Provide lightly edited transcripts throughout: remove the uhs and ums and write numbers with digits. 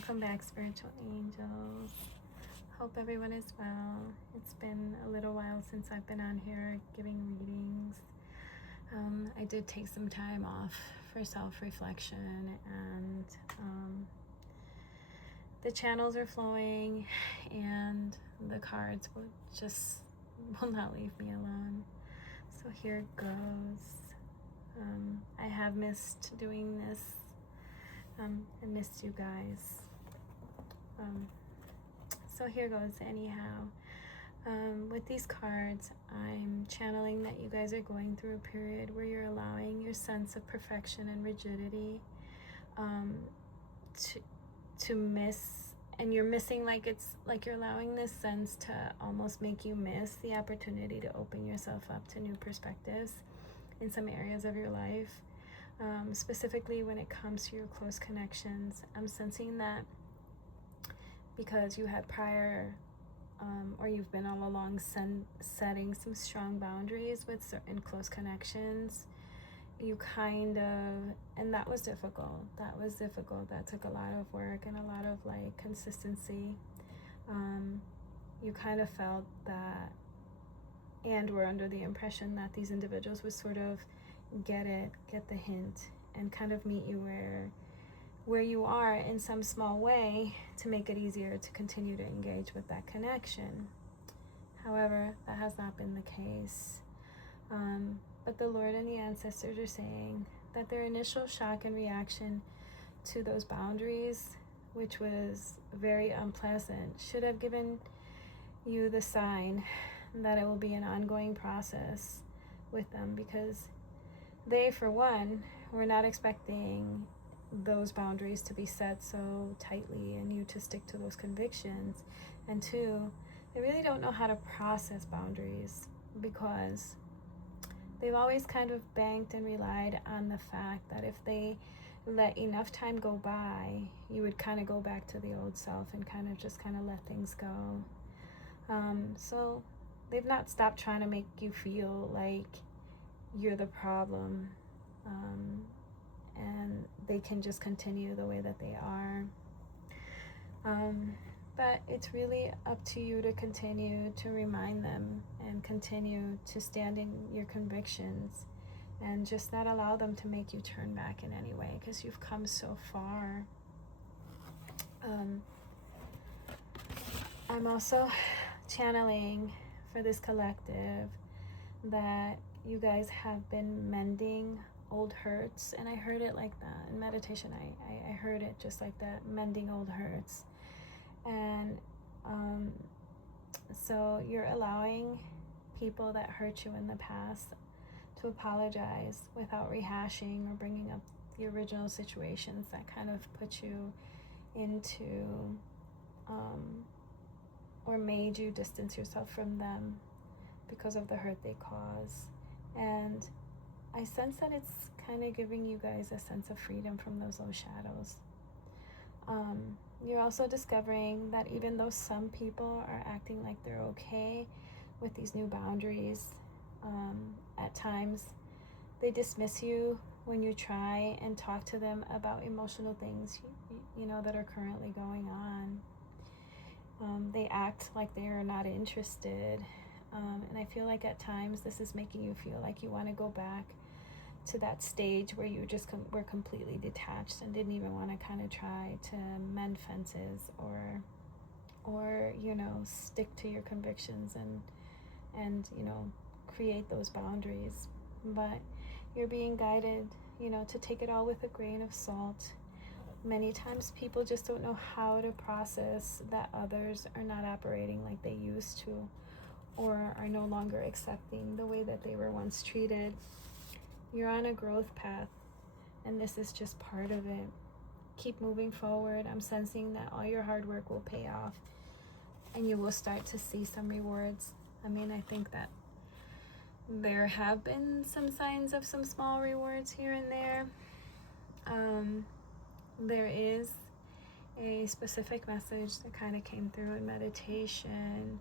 Welcome back, spiritual angels. Hope everyone is well. It's been a little while since I've been on here giving readings. I did take some time off for self-reflection, and the channels are flowing and the cards will not leave me alone. So here it goes. I have missed doing this. I missed you guys. So here goes anyhow. With these cards, I'm channeling that you guys are going through a period where you're allowing your sense of perfection and rigidity to miss, and you're missing, like it's like you're allowing this sense to almost make you miss the opportunity to open yourself up to new perspectives in some areas of your life. Specifically when it comes to your close connections. I'm sensing that because you had prior or you've been all along setting some strong boundaries with certain close connections, you kind of, and that was difficult. That took a lot of work and a lot of like consistency. You kind of felt that, and were under the impression that these individuals would sort of get the hint and kind of meet you where you are in some small way to make it easier to continue to engage with that connection. However, that has not been the case. But the Lord and the ancestors are saying that their initial shock and reaction to those boundaries, which was very unpleasant, should have given you the sign that it will be an ongoing process with them, because they, for one, were not expecting those boundaries to be set so tightly and you to stick to those convictions. And two, they really don't know how to process boundaries because they've always kind of banked and relied on the fact that if they let enough time go by, you would kind of go back to the old self and kind of let things go. So they've not stopped trying to make you feel like you're the problem, and they can just continue the way that they are. But it's really up to you to continue to remind them and continue to stand in your convictions and just not allow them to make you turn back in any way, because you've come so far. I'm also channeling for this collective that you guys have been mending old hurts, and I heard it like that in meditation. I heard it just like that, mending old hurts. And so you're allowing people that hurt you in the past to apologize without rehashing or bringing up the original situations that kind of put you into or made you distance yourself from them because of the hurt they cause. And I sense that it's kind of giving you guys a sense of freedom from those low shadows. You're also discovering that even though some people are acting like they're okay with these new boundaries, at times they dismiss you when you try and talk to them about emotional things you know that are currently going on. They act like they are not interested. And I feel like at times this is making you feel like you want to go back to that stage where you just were completely detached and didn't even want to kind of try to mend fences or you know, stick to your convictions and you know, create those boundaries. But you're being guided, you know, to take it all with a grain of salt. Many times people just don't know how to process that others are not operating like they used to, or are no longer accepting the way that they were once treated. You're on a growth path, and this is just part of it. Keep moving forward. I'm sensing that all your hard work will pay off, and you will start to see some rewards. I mean, I think that there have been some signs of some small rewards here and there. There is a specific message that kind of came through in meditation.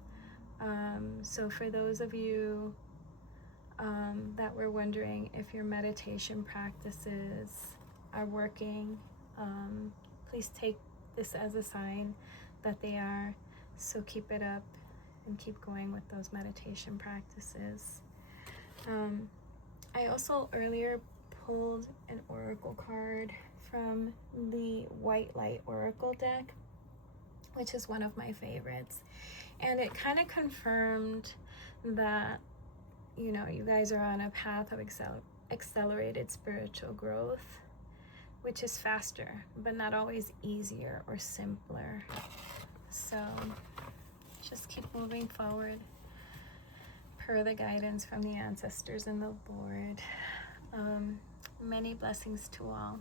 So for those of you that were wondering if your meditation practices are working, please take this as a sign that they are. So keep it up and keep going with those meditation practices. I also earlier pulled an oracle card from the White Light Oracle deck, which is one of my favorites. And it kind of confirmed that, you know, you guys are on a path of accelerated spiritual growth, which is faster, but not always easier or simpler. So just keep moving forward per the guidance from the ancestors and the Lord. Many blessings to all.